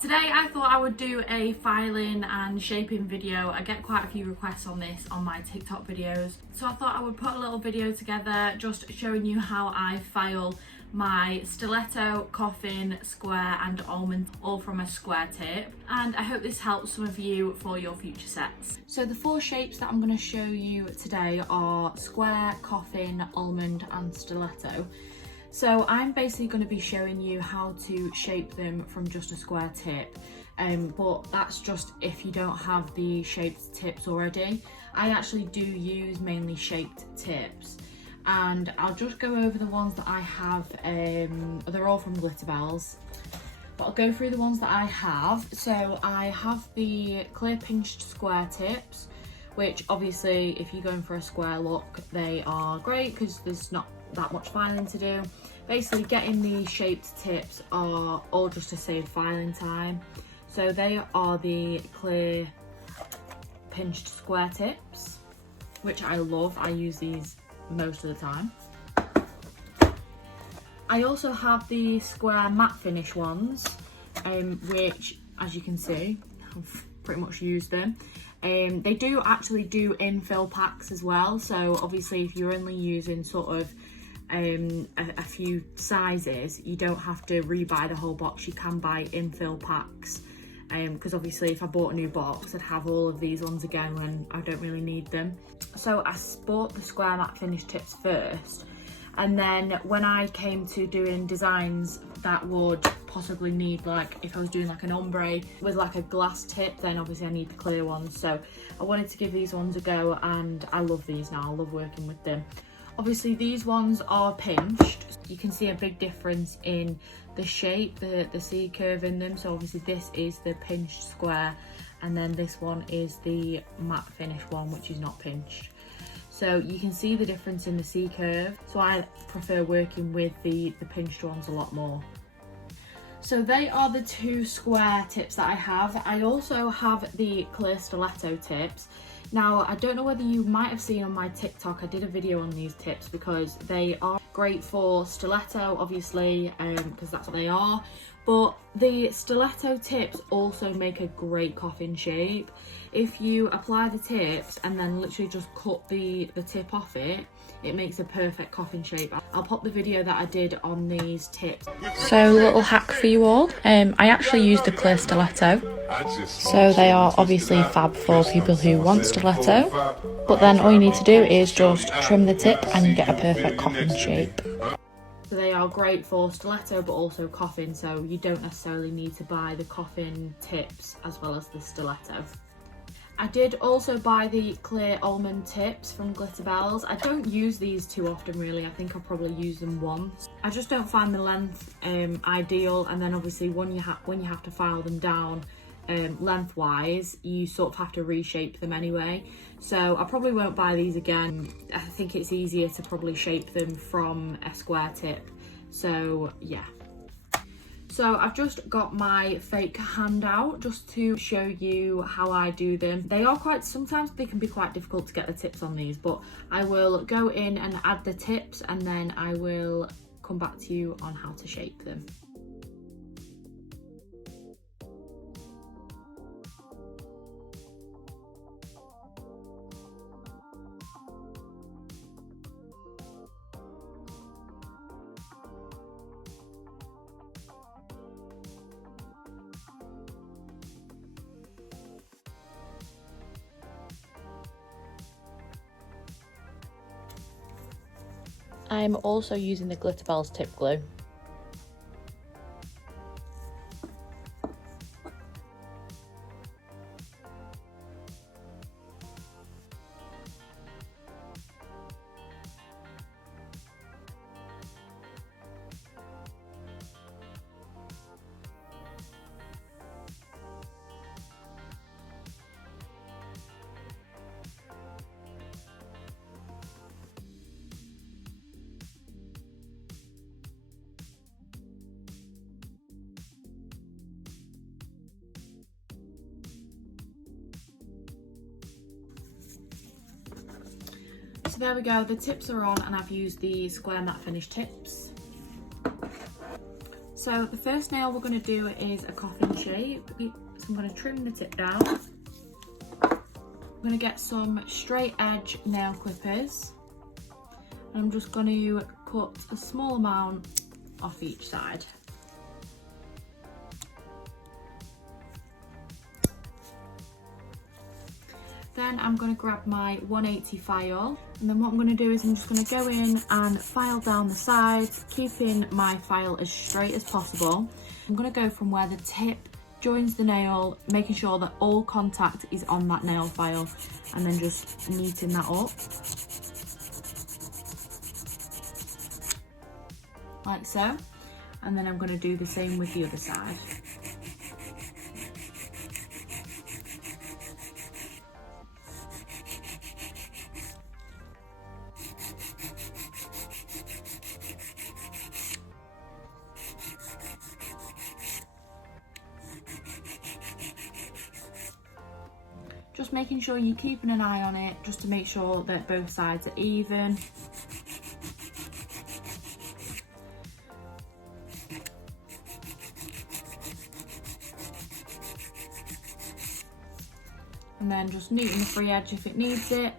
Today I thought I would do a filing and shaping video. I get quite a few requests on this on my TikTok videos. So I thought I would put a little video together just showing you how I file my Stiletto, Coffin, Square and Almond, all from a square tip. And I hope this helps some of you for your future sets. So the 4 shapes that I'm going to show you today are Square, Coffin, Almond and Stiletto. So I'm basically going to be showing you how to shape them from just a square tip, but that's just if you don't have the shaped tips already. I actually do use mainly shaped tips, and I'll just go over the ones that I have. They're all from Glitterbels, but I'll go through the ones that I have. So I have the clear pinched square tips, which obviously if you're going for a square look, they are great because there's not that much filing to do. Basically getting the shaped tips are all just to save filing time. So they are the clear pinched square tips, which I love. I use these most of the time. I also have the square matte finish ones, which as you can see, I've pretty much used them. They do actually do infill packs as well, so obviously if you're only using sort of a few sizes, you don't have to rebuy the whole box. You can buy infill packs, because obviously if I bought a new box I'd have all of these ones again when I don't really need them. So I bought the square matte finish tips first, and then when I came to doing designs that would possibly need, like if I was doing like an ombre with like a glass tip, then obviously I need the clear ones. So I wanted to give these ones a go, and I love these now. I love working with them. Obviously these ones are pinched. You can see a big difference in the shape, the C curve in them. So obviously this is the pinched square, and then this one is the matte finish one, which is not pinched. So you can see the difference in the C curve. So I prefer working with the pinched ones a lot more. So they are the 2 square tips that I have. I also have the clear stiletto tips. Now, I don't know whether you might have seen on my TikTok, I did a video on these tips because they are great for stiletto, obviously, because that's what they are. But the stiletto tips also make a great coffin shape. If you apply the tips and then literally just cut the tip off it, it makes a perfect coffin shape. I'll pop the video that I did on these tips. So, little hack for you all. I actually use the clear stiletto. So they are obviously fab for people who want stiletto. But then all you need to do is just trim the tip and you get a perfect coffin shape. So they are great for stiletto but also coffin, so you don't necessarily need to buy the coffin tips as well as the stiletto. I did also buy the clear almond tips from Glitterbels. I don't use these too often really. I think I'll probably use them once. I just don't find the length ideal, and then obviously when you have to file them down lengthwise, you sort of have to reshape them anyway. So I probably won't buy these again. I think it's easier to probably shape them from a square tip. So yeah. So I've just got my fake hand out just to show you how I do them. They are sometimes they can be quite difficult to get the tips on these, but I will go in and add the tips and then I will come back to you on how to shape them. I'm also using the Glitterbels tip glue. So there we go, the tips are on and I've used the square matte finish tips. So the first nail we're going to do is a coffin shape. So I'm going to trim the tip down. I'm going to get some straight edge nail clippers. And I'm just going to cut a small amount off each side. Then I'm going to grab my 180 file, and then what I'm going to do is I'm just going to go in and file down the sides, keeping my file as straight as possible. I'm going to go from where the tip joins the nail, making sure that all contact is on that nail file, and then just neating that up. Like so. And then I'm going to do the same with the other side. Just making sure you're keeping an eye on it, just to make sure that both sides are even. And then just neaten the free edge if it needs it.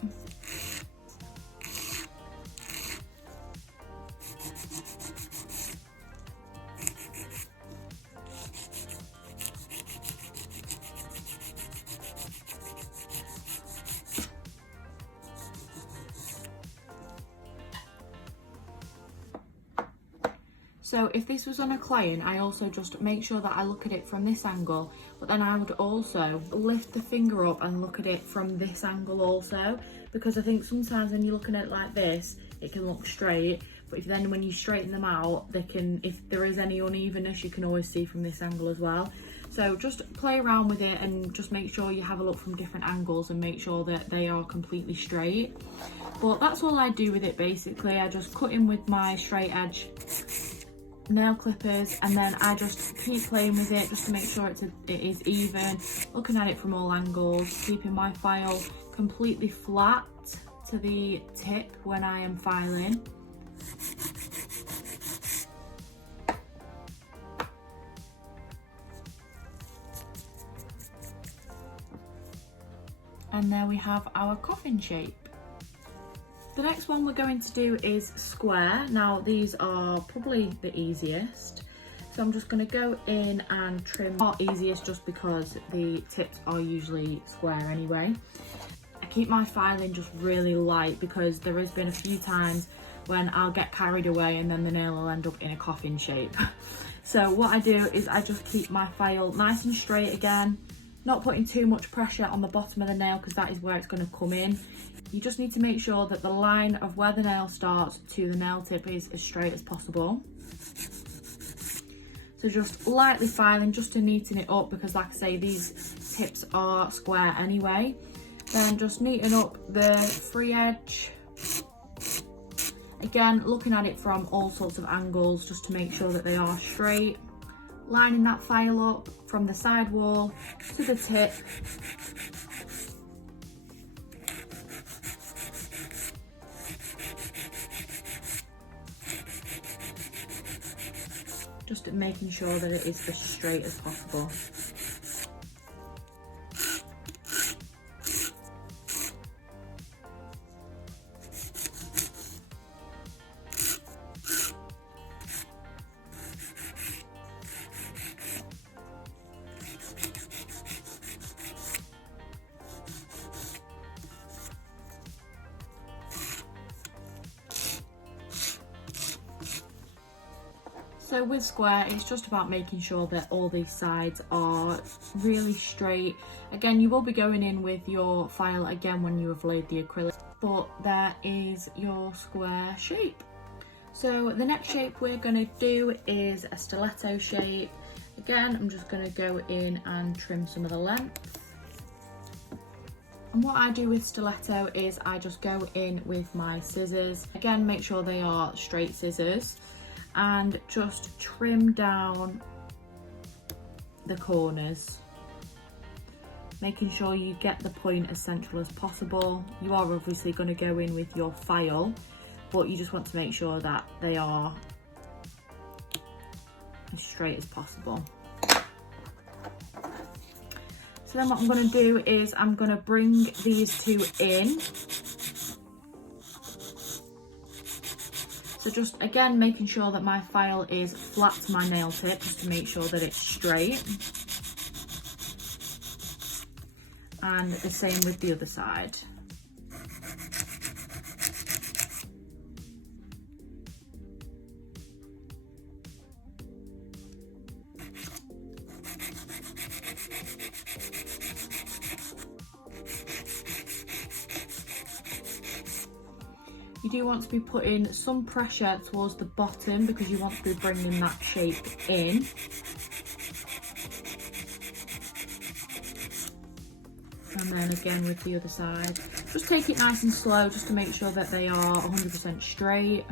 So if this was on a client, I also just make sure that I look at it from this angle, but then I would also lift the finger up and look at it from this angle also, because I think sometimes when you're looking at it like this, it can look straight, but when you straighten them out, if there is any unevenness, you can always see from this angle as well. So just play around with it and just make sure you have a look from different angles and make sure that they are completely straight. But that's all I do with it basically. I just cut in with my straight edge nail clippers, and then I just keep playing with it just to make sure it is even, looking at it from all angles, keeping my file completely flat to the tip when I am filing. And there we have our coffin shape. The next one we're going to do is square. Now these are probably the easiest. So I'm just going to go in and trim. Not easiest just because the tips are usually square anyway. I keep my filing just really light because there has been a few times when I'll get carried away and then the nail will end up in a coffin shape. So what I do is I just keep my file nice and straight again, not putting too much pressure on the bottom of the nail because that is where it's going to come in. You just need to make sure that the line of where the nail starts to the nail tip is as straight as possible. So just lightly filing just to neaten it up because like I say, these tips are square anyway. Then just neaten up the free edge. Again, looking at it from all sorts of angles just to make sure that they are straight. Lining that file up from the side wall to the tip. Just making sure that it is as straight as possible. So with square, it's just about making sure that all these sides are really straight. Again, you will be going in with your file again when you have laid the acrylic, but there is your square shape. So the next shape we're going to do is a stiletto shape. Again, I'm just going to go in and trim some of the length. And what I do with stiletto is I just go in with my scissors. Again, make sure they are straight scissors. And just trim down the corners, making sure you get the point as central as possible. You are obviously going to go in with your file, but you just want to make sure that they are as straight as possible. So then what I'm going to do is I'm going to bring these two in. So just again making sure that my file is flat to my nail tip, just to make sure that it's straight. And the same with the other side. You do want to be putting some pressure towards the bottom because you want to be bringing that shape in. And then again with the other side. Just take it nice and slow just to make sure that they are 100% straight.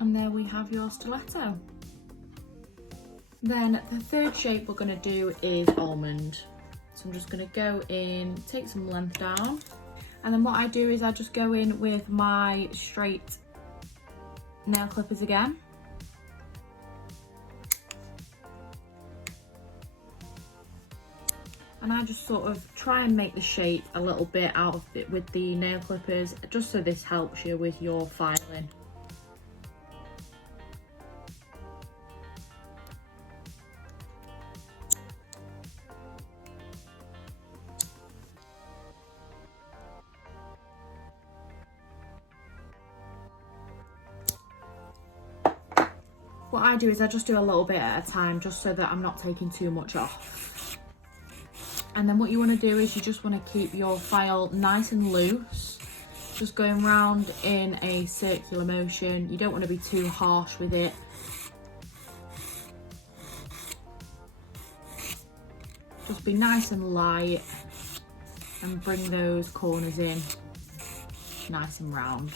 And there we have your stiletto. Then the third shape we're going to do is almond. So I'm just going to go in, take some length down, and then what I do is I just go in with my straight nail clippers again. And I just sort of try and make the shape a little bit out of it with the nail clippers, just so this helps you with your filing. What I do is I just do a little bit at a time, just so that I'm not taking too much off. And then what you want to do is you just want to keep your file nice and loose, just going round in a circular motion. You don't want to be too harsh with it. Just be nice and light and bring those corners in nice and round.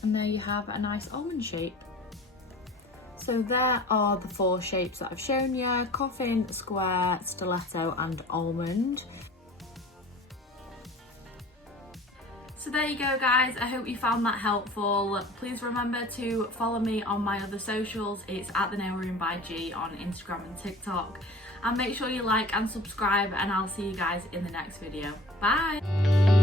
And there you have a nice almond shape. So there are the 4 shapes that I've shown you: coffin, square, stiletto and almond. So there you go guys, I hope you found that helpful. Please remember to follow me on my other socials. It's at The Nail Room by G on Instagram and TikTok. And make sure you like and subscribe, and I'll see you guys in the next video. Bye!